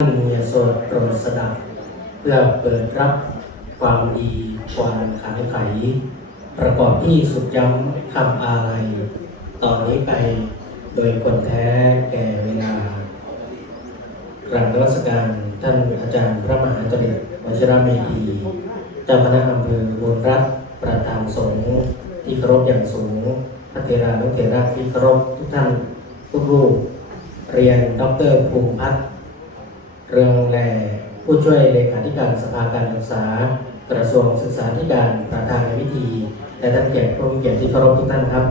ท่านมีโสดโปรดสดับเพื่อเปิดรับความดีความขันไข ประกอบที่สุดย้ำคำอาลัยตอนนี้ไปโดยคนแท้แก่เวลากราบนวัสการท่านอาจารย์พระมหาจริตวชิรเมธีเจ้าคณะอำเภอบุญรัตประธานสงฆ์ที่เคารพอย่างสูงพระเทรานุเถระที่เคารพทุกท่านทุกรูปเรียนดรภูมิพัฒน์ เรืองแลผู้ช่วยเลขาธิการสภาการศึกษา กระทรวงศึกษาธิการประธานในพิธี และท่านแขกผู้มีเกียรติที่เคารพทุกท่านครับ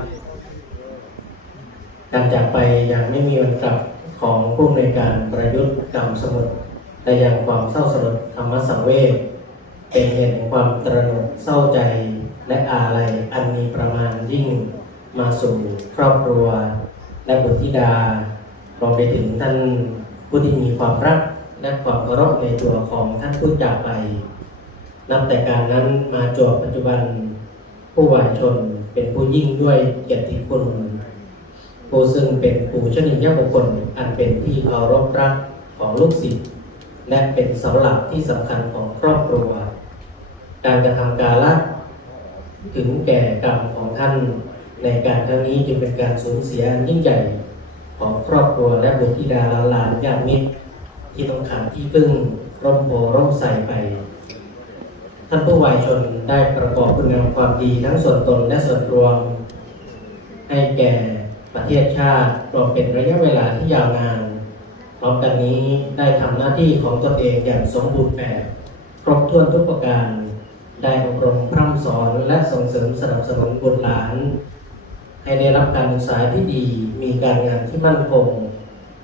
การจากไปอย่างไม่มีวันกลับของผู้อำนวยการประยุทธ์กรรมสมุทรและยังความเศร้าสลดธรรมสังเวชเป็นเหตุแห่งความตระหนกเศร้าใจและอาลัยอันมีประมาณยิ่งมาสู่ครอบครัว และบุตรธิดารวมไปถึงท่านผู้ที่มีความรัก และความเคารพในตัวของท่านผู้จากไป นับแต่การนั้นมาจวบปัจจุบัน ผู้วายชนเป็นผู้ยิ่งด้วยเกียรติคุณผู้ซึ่งเป็นผู้ชนียบุคคลอันเป็นที่เคารพรักของลูกศิษย์และเป็นเสาหลักที่สำคัญของครอบครัว การกระทำกาละถึงแก่กรรมของท่านในการครั้งนี้จึงเป็นการสูญเสียอันยิ่งใหญ่ของครอบครัวและบุตรธิดาหลานญาติมิตร ที่ต้องขาดที่พึ่งร่มโพร่มใส่ไป ท่านผู้วายชนได้ประกอบคุณงามความดีทั้งส่วนตนและส่วนรวม ให้แก่ประเทศชาติรวมเป็นระยะเวลาที่ยาวนานพร้อมกันนี้ได้ทำหน้าที่ของตนเองอย่างสมบูรณ์แบบครบถ้วนทุกประการ ได้อบรมพร่ำสอนและส่งเสริมสนับสนุนบุตรหลาน ให้ได้รับการศึกษาที่ดีมีการงานที่มั่นคง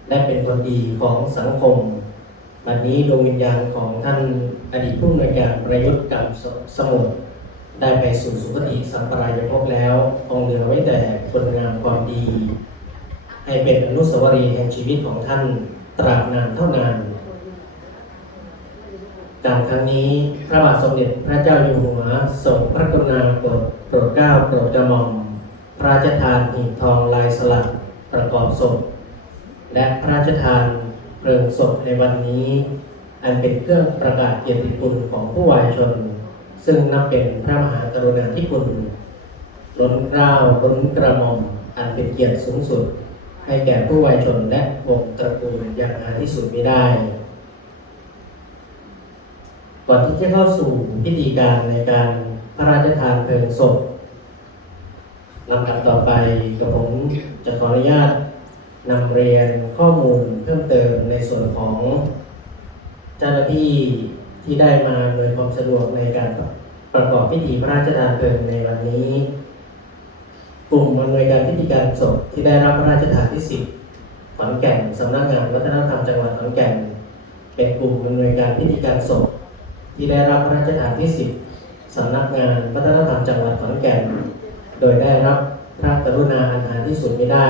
และเป็นคนดีของสังคม บัดนี้ดวงวิญญาณของท่านอดีตผู้อำนวยการประยุทธ์กับสมุทรได้ไปสู่สุคติสัมปรายภพแล้วคงเหลือไว้แต่คุณงามความดี ให้เป็นอนุสาวรีย์แห่งชีวิตของท่านตราบนานเท่านานการครั้งนี้พระบาทสมเด็จพระเจ้าอยู่หัวทรงพระกรุณาโปรดโปรดเกล้าโปรดกระหม่อมพระราชทานหีบทองลายสลักประกอบศพและพระราชทาน เพลิงศพในวันนี้ อันเป็นเครื่องประกาศเกียรติคุณของผู้วายชน ซึ่งนับเป็นพระมหากรุณาธิคุณล้นเกล้าล้นกระหม่อมอันเป็นเกียรติสูงสุด ให้แก่ผู้วายชนและวงตระกูลอย่างหาที่สุดไม่ได้ ก่อนที่จะเข้าสู่พิธีการในการพระราชทานเพลิงศพลำดับต่อไปกับผมจะขออนุญาต นำเรียนข้อมูลเพิ่มเติมในส่วนของเจ้าหน้าที่ที่ได้มาโดยความสะดวกในการประกอบพิธีพระราชทานเพลิงในวันนี้ กลุ่มอำนวยการพิธีการศพที่ได้รับพระราชทานที่สิบขอนแก่นสำนักงานวัฒนธรรมจังหวัดขอนแก่น เป็นกลุ่มอำนวยการพิธีการศพที่ได้รับพระราชทานที่สิบสำนักงานวัฒนธรรมจังหวัดขอนแก่น โดยได้รับพระกรุณาอันหาที่สุดไม่ได้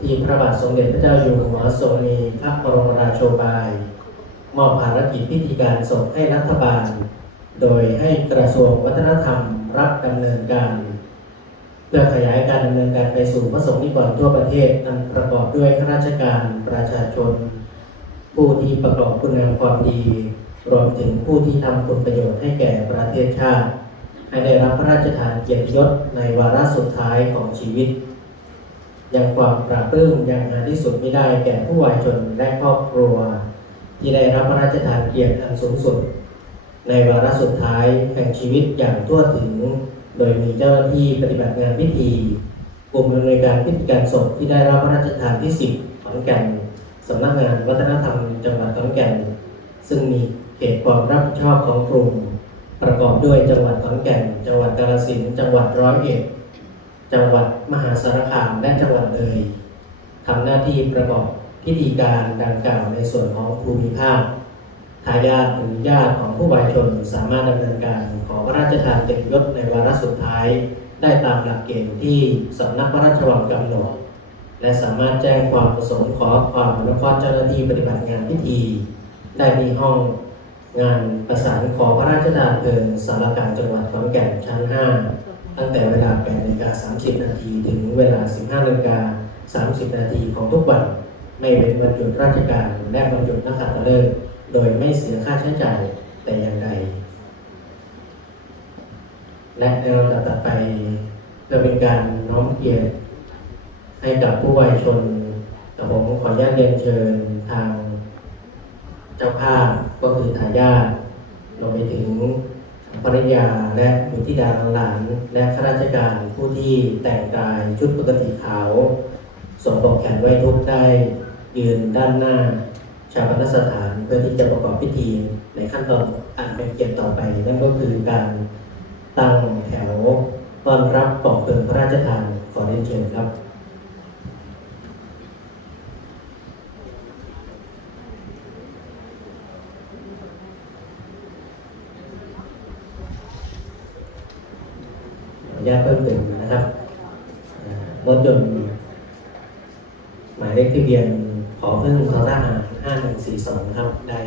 ที่พระบาทสมเด็จพระเจ้าอยู่หัวทรงมีพระบรมราโชบาย มอบภารกิจพิธีการส่งให้รัฐบาล โดยให้กระทรวงวัฒนธรรมรับดำเนินการ เพื่อขยายการดำเนินการไปสู่พระสงฆ์นิกรทั่วประเทศนั้นประกอบด้วยข้าราชการประชาชน ผู้ที่ประกอบคุณงามความดี รวมถึงผู้ที่ทำคุณประโยชน์ให้แก่ประเทศชาติ ให้ได้รับพระราชทานเกียรติยศในวาระสุดท้ายของชีวิต ยังความปราบปลื้มยังหาที่สุดไม่ได้แก่ผู้วายชนและครอบครัว ที่ได้รับพระราชทานเกียรติอันสูงสุด ในวาระสุดท้ายแห่งชีวิตอย่างทั่วถึง โดยมีเจ้าหน้าที่ปฏิบัติงานพิธีกลุ่มอำนวยการพิธีการศพที่ได้รับพระราชทานที่10ขอนแก่นสำนักงานวัฒนธรรมจังหวัดขอนแก่น ซึ่งมีเขตความรับผิดชอบของกลุ่ม ประกอบด้วยจังหวัดขอนแก่น จังหวัดกาฬสินธุ์จังหวัดร้อยเอ็ด จังหวัดมหาสารคามและจังหวัดเลยทำหน้าที่ประกอบพิธีการดังกล่าวในส่วนของภูมิภาคทายาทหรือญาติของผู้วายชนสามารถดำเนินการขอพระราชทานเกียรติยศในวาระสุดท้าย ได้ตามหลักเกณฑ์ที่สำนักพระราชวังกำหนด และสามารถแจ้งความประสงค์ขอความอนุเคราะห์เจ้าหน้าที่ปฏิบัติงานพิธี ได้ที่ห้องงานประสานขอพระราชทานเพลิงสารการจังหวัดขอนแก่นชั้น 5 ตั้งแต่เวลา8นาฬิกา30 นาทีถึงเวลา 15นาฬิกา30 นาทีของทุกวัน ไม่เป็นวันหยุดราชการและวันหยุดนักขัตฤกษ์โดยไม่เสียค่าใช้จ่ายแต่อย่างใด และในลำดับต่อไปเพื่อเป็นการน้อมเกียรติให้กับผู้วายชนกับผมขออนุญาตเรียนเชิญทางเจ้าภาพก็คือทายาทรวมไปถึง ภริยาและบุตรธิดาหลาน และข้าราชการผู้ที่แต่งกายชุดปกติขาวสวมปกแขนไว้ทุกได้ยืนด้านหน้า ชาปนสถานเพื่อที่จะประกอบพิธีในขั้นตอนอันเป็นเกียรติต่อไป นั่นก็คือการตั้งแถวต้อนรับกองเพลิงพระราชทานขอเรียนเชิญครับ ขออนุ ญาตเพิ่มเติมนะครับรถยนต์หมายเลขทะเบียนขอเพิ่งทอทหาร5142ครับ ได้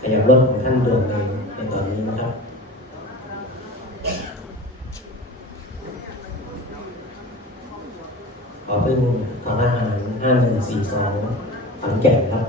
ขยับรถของท่านด่วนในในตอนนี้นะครับขอเพิ่งทอทหาร5142ขอนแก่นครับ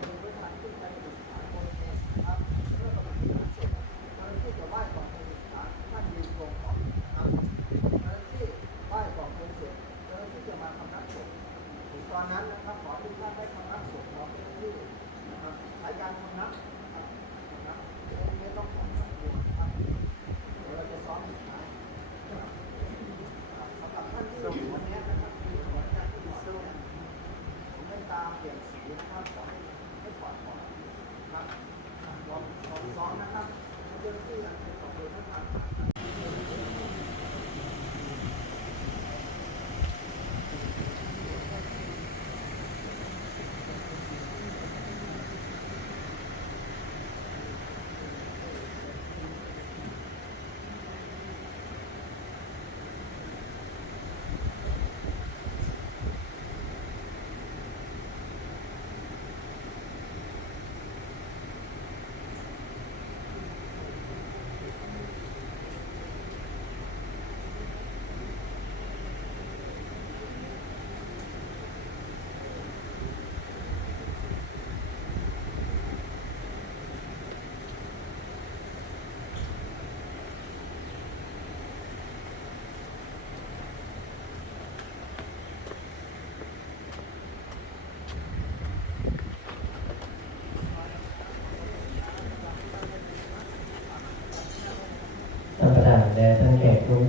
すいません。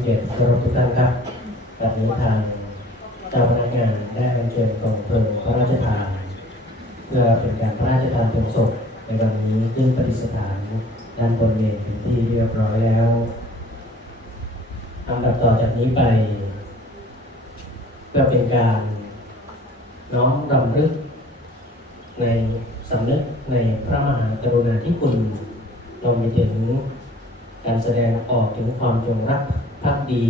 กียรติเคารทุกท่านครับวันนี้ทางเจ้าพนักงานได้อัญเชิญกองเพลิงพระราชทาน เพื่อเป็นการพระราชทานเพลิงศพในวันนี้ขึ้นประดิษฐานด้านบนเมนเป็นที่เรียบร้อยแล้วลำดับต่อจากนี้ไป เพื่อเป็นการน้อมรำลึก ในสำนึกในพระมหากรุณาธิคุณรวมไปถึงการแสดงออกถึงความจงรัก ภักดี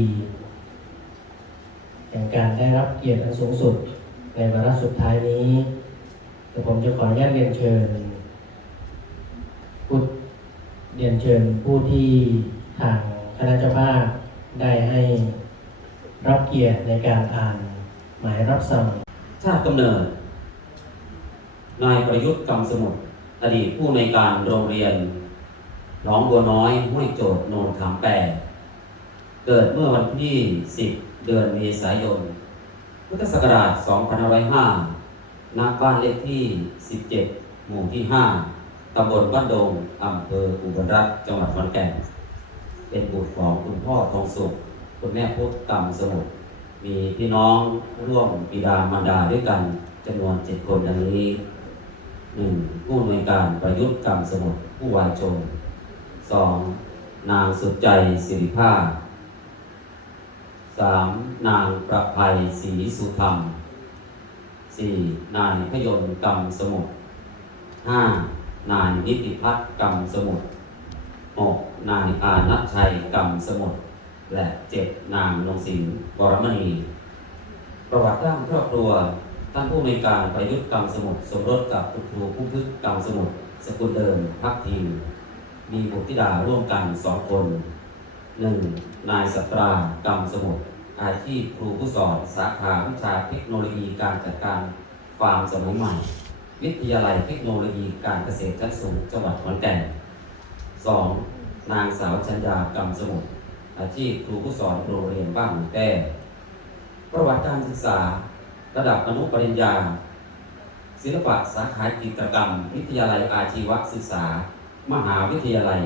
อย่างการได้รับเกียรติอันสูงสุดในวาระสุดท้ายนี้เดี๋ยวผมจะขออนุญาตเรียนเชิญผู้เรียนเชิญผู้ที่ทางคณะเจ้าภาพได้ให้รับเกียรติในการอ่านหมายรับสั่งชาติกำเนิด นายประยุทธ์กำสมุทรอดีตผู้ในการโรงเรียนหนองบัวน้อยห้วยโจทย์โนนขามแปด เกิดเมื่อวันที่ 10 เดือนเมษายน พุทธศักราช 2505ณบ้านเลขที่ 17 หมู่ที่ 5 ตำบลบ้านดง อำเภออุบลรัตน์จังหวัดขอนแก่น เป็นบุตรของคุณพ่อทองสุข คุณแม่พุทธกำสมุทร มีพี่น้องร่วมบิดามารดาด้วยกันจำนวนเจ็ดคนดังนี้หนึ่งผู้อำนวยการประยุทธ์กรรมสมุทรผู้วายชนสองนางสุดใจสิริภา คสามนางประภัยศรีสุธรรมสี่นายพยนต์กรรมสมุทรห้านายนิติพัฒน์กรรมสมุทรหกนายอานัชัยกรรมสมุทร และเจ็ดนางนงสิงห์วรมณี ประวัติด้านครอบครัว ท่านผู้ในการประยุทธ์กรรมสมุทรสมรสกับคุณครูผู้พึกษ์กรรมสมุทรสกุลเดิมพักทีมมีบุตรธิดาร่วมกันสองคนหนึ่งนายสตรากรรมสมุทร อาชีพครูผู้สอนสาขาวิชาเทคโนโลยีการจัดการฟาร์มสมัยใหม่ วิทยาลัยเทคโนโลยีการเกษตรชั้นสูงจังหวัดขอนแก่นสองนางสาวชัญญากรรมสมุทรอาชีพครูผู้สอนโรงเรียนบ้านหนองแต้ประวัติการศึกษา ระดับอนุปริญญา ศิลปะสาขาจิตรกรรม วิทยาลัยอาชีวศึกษา มหาวิทยาลัย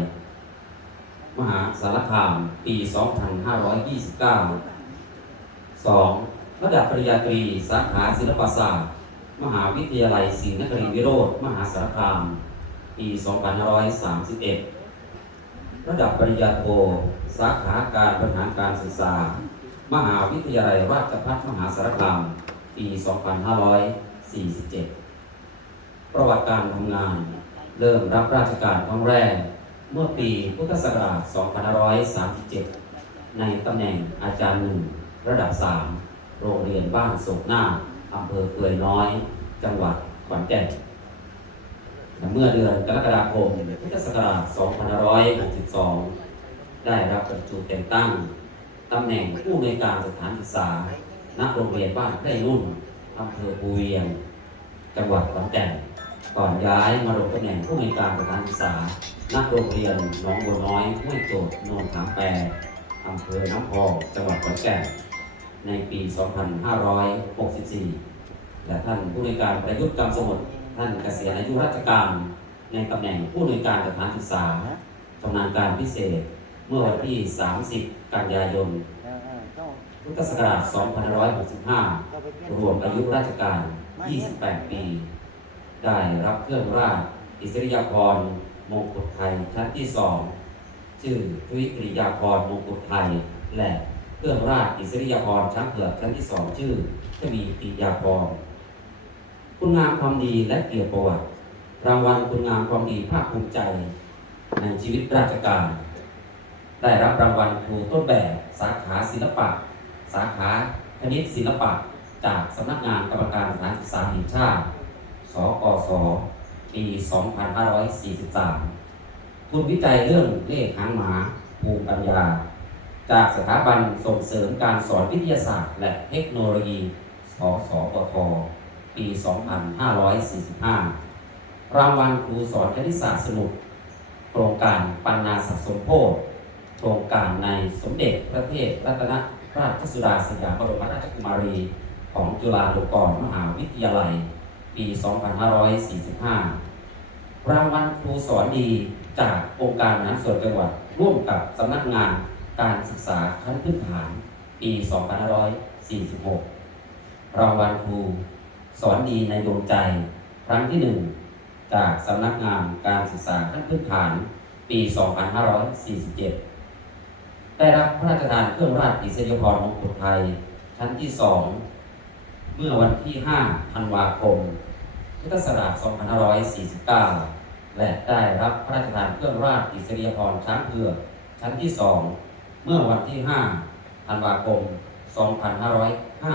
มหาสารคาม ปี 2529 2. ระดับปริญญาตรี สาขาศิลปศาสตร์ มหาวิทยาลัยศรีนครินทร์วิโรธมหาสารคาม ปี 2531 ระดับปริญญาโท สาขาการบริหารการศึกษา มหาวิทยาลัยราชภัฏมหาสารคาม ปี 2547 ประวัติการทำงาน เริ่มรับราชการครั้งแรก เมื่อปีพุทธศักราช 2537 ในตำแหน่งอาจารย์หนึ่ง ระดับ 3 โรงเรียนบ้านโศกหน้าอำเภอเปือยน้อย จังหวัดขอนแก่นเมื่อเดือนกรกฎาคมพุทธศักราช 2562 ได้รับบรรจุแต่งตั้งตำแหน่งผู้ในการสถานศึกษานักโรงเรียนบ้านไร่นุ่นอำเภอปูเวียง จังหวัดขอนแก่น ก่อนย้ายมาลงตำแหน่งผู้ในการสถานศึกษานักโรงเรียนหนองบัวน้อยห้วยโจทย์โนนขามแปรอำเภอน้ำพองจังหวัดขอนแก่น ในปี 2564 และท่านผู้ในวยการประยุทธ์กรรมสมุทรท่านเกษียณอายุราชการ ในตำแหน่งผู้ในวยการสถานศึกษาชำนาญการพิเศษ เมื่อวันที่ 30 กันยายน พุทธศักราช 2565 รวมอายุราชการ 28 ปี ได้รับเครื่องราชอิสริยาภรณ์มงกุฎไทยชั้นที่2ชื่อทวิปริยาภรณ์มงกุฎไทยและ เครื่องราชอิสริยาภรณ์ช้างเผือกชั้นที่2ชื่อทวีปริยาภรณ์คุณงามความดีและเกียรติประวัติ รางวัลคุณงามความดีภาคภูมิใจ ในชีวิตราชการ ได้รับรางวัลครูต้นแบบสาขาศิลปะ สาขาคณิตศิลปะ จากสำนักงานกรรมการสถานศึกษาแห่งชาติ สกสปี 2543 ทุนวิจัยเรื่องเลขหางหมาภูมิปัญญา จากสถาบันส่งเสริมการสอนวิทยาศาสตร์ และเทคโนโลยี สสปท ปี 2545 รางวัลครูสอนคณิตศาสตร์สมุทรโครงการปันนาสัตสมโพธโครงการในสมเด็จพระเทพรัตนราชสุดาสยามบรมราชกุมารีของจุฬาลงกรณ์มหาวิทยาลัย ปี 2545 รางวัลครูสอนดีจากองค์การบริหาส่วนจังหวัดร่วมกับสำนักงาน การศึกษาขั้นพื้นฐาน ปี 2546 รางวัลครู สอนดีในดวงใจ ครั้งที่หนึ่งจากสำนักงานการศึกษาขั้นพื้นฐาน ปี 2547 ได้รับพระราชทานเครื่องราชอิสริยภรณ์มงกุฎไทย ชั้นที่สองเมื่อวันที่ 5 ธันวาคม พุทธศักราช 2549 และได้รับพระราชทานเครื่องราชอิสริยภรณ์ช้างเผือกชั้นที่สอง เมื่อวันที่ 5 ธันวาคม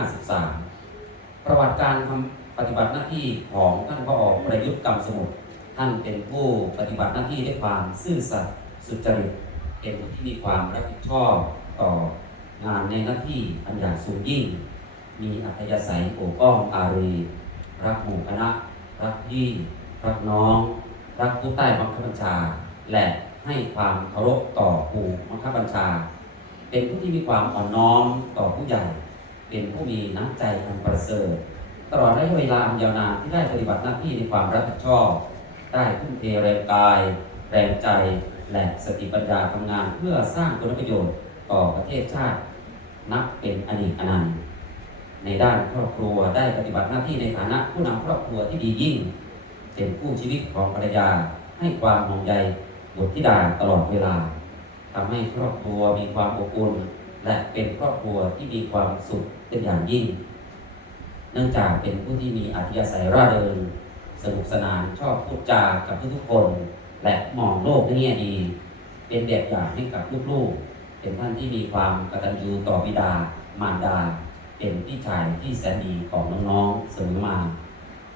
2553 ประวัติการทำปฏิบัติหน้าที่ของท่านผอประยุทธ์กำสมุทรท่านเป็นผู้ปฏิบัติหน้าที่ด้วยความซื่อสัตย์สุจริตเป็นผู้ที่มีความรับผิดชอบต่องานในหน้าที่อันอย่างสูงยิ่ง มีอัธยาศัยโอบอ้อมอารี รักหมู่คณะ รักพี่ รักน้อง รักผู้ใต้บังคับบัญชา และให้ความเคารพต่อผู้บังคับบัญชา เป็นผู้ที่มีความอ่อนน้อมต่อผู้ใหญ่ เป็นผู้มีน้ำใจอันประเสริฐ ตลอดระยะเวลาอันยาวนานที่ได้ปฏิบัติหน้าที่ในความรับผิดชอบ ได้ทุ่มเทแรงกาย แรงใจ และสติปัญญาทำงานเพื่อสร้างคุณประโยชน์ต่อประเทศชาติ นับเป็นอเนกอนันต์ในด้านครอบครัวได้ปฏิบัติหน้าที่ในฐานะผู้นำครอบครัวที่ดียิ่ง เป็นผู้ชีวิตของภรรยาให้ความห่วงใยบุตรธิดาตลอดเวลา ทำให้ครอบครัวมีความอบอุ่น และเป็นครอบครัวที่มีความสุขเป็นอย่างยิ่ง เนื่องจากเป็นผู้ที่มีอัธยาศัยร่าเริงสนุกสนานชอบพูดจากับทุกๆคน และมองโลกในแง่ดี เป็นแบบอย่างให้กับลูกๆ เป็นท่านที่มีความกตัญญูต่อบิดามารดา เป็นพี่ชายที่แสนดีของน้องๆเสมอมา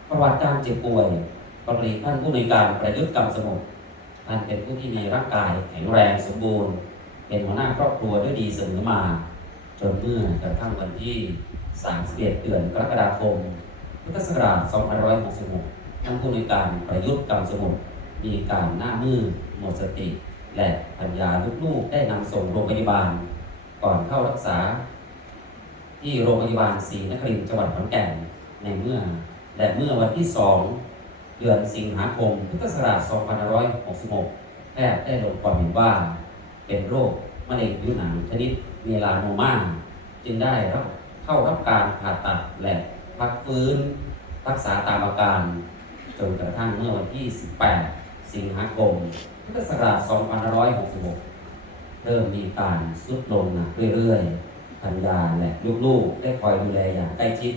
ประวัติการเจ็บป่วยกรณีท่านผู้ในการประยุทธ์กรรมสมุทร ท่านเป็นผู้ที่มีร่างกายแข็งแรงสมบูรณ์ เป็นหัวหน้าครอบครัวด้วยดีเสมอมา จนเมื่อกระทั่งวันที่ 31 เดือนกรกฎาคม พุทธศักราช 2566ท่านผู้ในการประยุทธ์กรรมสมุทรมีการหน้ามืดหมดสติ และปัญญาลูกๆได้นำส่งโรงพยาบาล ก่อนเข้ารักษา ที่โรงพยาบาลศรีนครินทร์จังหวัดขอนแก่นในเมื่อและเมื่อวันที่ 2 เดือนสิงหาคม พุทธศักราช 2566 แพทย์ได้ลงความเห็นว่า เป็นโรคมะเร็งผิวหนังชนิดเมลาโนมา จึงได้รับเข้ารับการผ่าตัดและพักฟื้น รักษาตามอาการ จนกระทั่งเมื่อวันที่ 18 สิงหาคม พุทธศักราช 2566 เริ่มมีการทรุดลงหนักเรื่อยๆพันยาและลูกๆ ได้คอยดูแลอย่างใกล้ชิด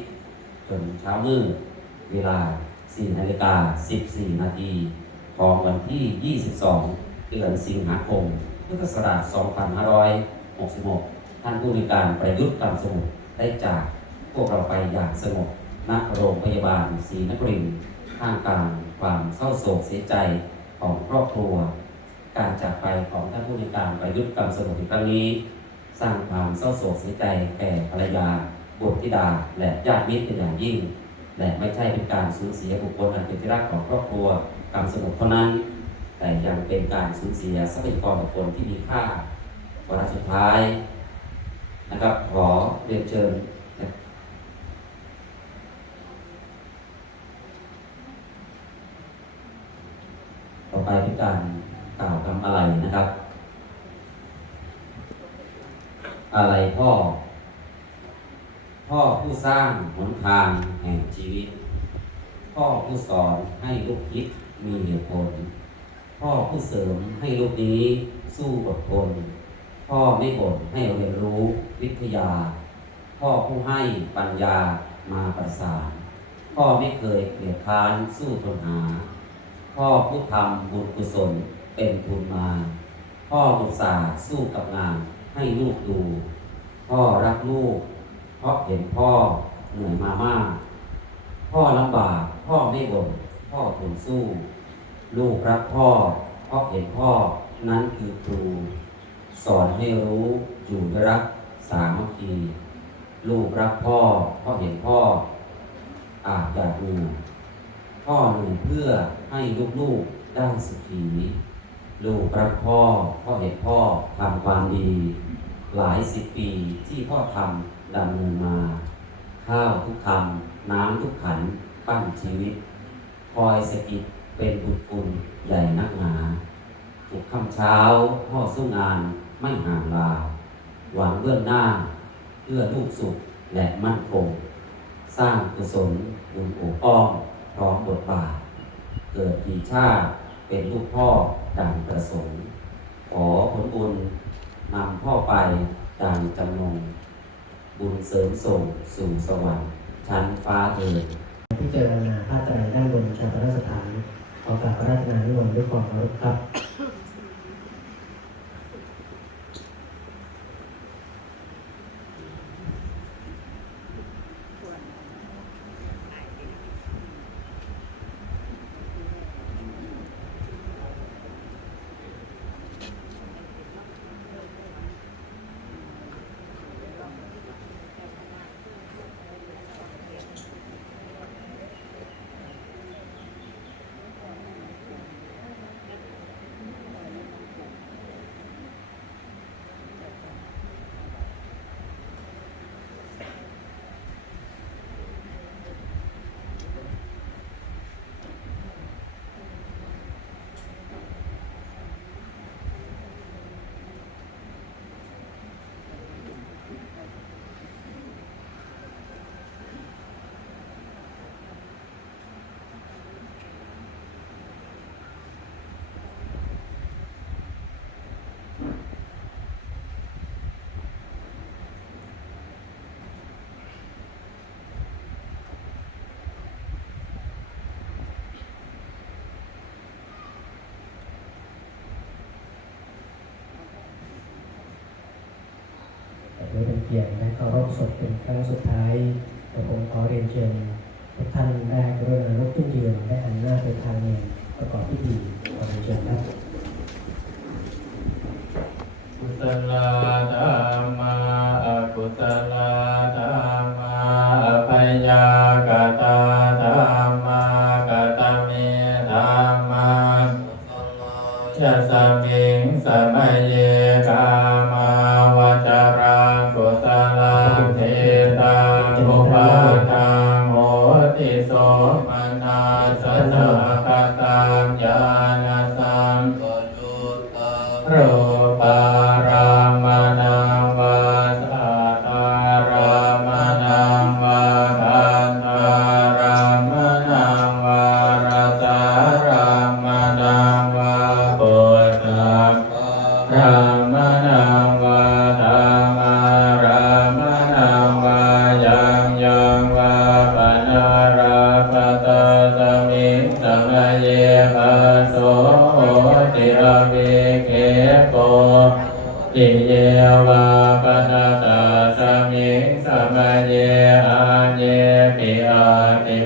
จนเช้ามืดเวลา 4นาฬิกา 14 นาทีของวันที่ 22 เดือนสิงหาคม พุทธศักราช 2566 ท่านผู้ในการประยุทธ์กรรมสมุทรได้จากพวกเราไปอย่างสงบณโรงพยาบาลศรีนครินทร์ท่ามกลางความเศร้าโศกเสียใจของครอบครัว การจากไปของท่านผู้ในการประยุทธ์กรรมสมุทรครั้งนี้ สร้างความเศร้าโศกเสียใจแก่ภรรยาบุตรธิดาและญาติมิตรเป็นอย่างยิ่ง และไม่ใช่เป็นการสูญเสียบุคคลอันเป็นที่รักของครอบครัวกรรมสมุทรเท่านั้น แต่ยังเป็นการสูญเสียทรัพยากรบุคคลที่มีค่าวาระสุดท้ายนะครับขอเรียนเชิญต่อไปเป็นการกล่าวคำอะไรนะครับ อะไรพ่อ พ่อผู้สร้างหนทางแห่งชีวิต พ่อผู้สอนให้ลูกคิดมีเหตุผล พ่อผู้เสริมให้ลูกนี้สู้อดทน พ่อไม่บ่นให้เรียนรู้วิทยา พ่อผู้ให้ปัญญามาประสาน พ่อไม่เคยเกลียดค้านสู้ทนหา พ่อผู้ทำบุญกุศลเป็นทุนมา พ่ออุตส่าสู้กับงานให้ลูกดู พ่อรักลูก เพราะเห็นพ่อเหนื่อยมามาก พ่อลำบาก พ่อไม่บ่นพ่อทนสู้ ลูกรักพ่อ เพราะเห็นพ่อนั้นคือครู สอนให้รู้อยู่รักสามัคคี ลูกรักพ่อ เพราะเห็นพ่อ อาจอยากเหนื่อยพ่อเหนื่อยเพื่อให้ลูกๆได้สุขีลูกรักพ่อเพราะเห็นพ่อทำความดี หลายสิบปีที่พ่อทำ ดำเนินมา ข้าวทุกคำน้ำทุกขันปั้นชีวิต คอยสกิดเป็นบุญคุณใหญ่นักหนาทุกคำเช้าพ่อสู้งานไม่ห่างลาหวังเบื้องหน้าเพื่อลูกสุขและมั่นคง สร้างกุศลบุญอบอ้อมพร้อมบทบาท เกิดปีชาติเป็นลูกพ่อดังประสงค์ ขอผลบุญนำพ่อไปดังจำนง บุญเสริมส่งสู่สวรรค์ชั้นฟ้าเถิดพิจารณาผ้าไตรด้านบนชาปนสถานขอกราบพระราชนานนิมนต์ด้วยความเคารพครับ เกียรติและเคารพศพเป็นครั้งสุดท้ายแต่ผมขอเรียนเชิญทุกท่านได้กรุณาลุกขึ้นยืนได้หันหน้าไปทางเมนประกอบพิธีขอเรียนเชิญครับ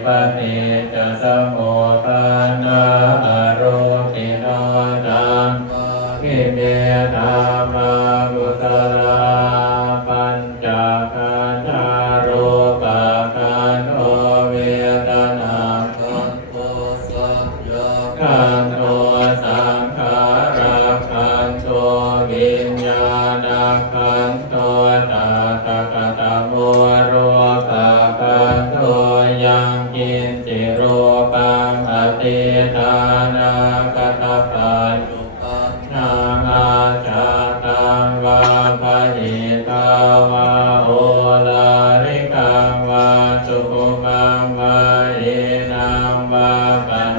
ติปติจสมุปนาา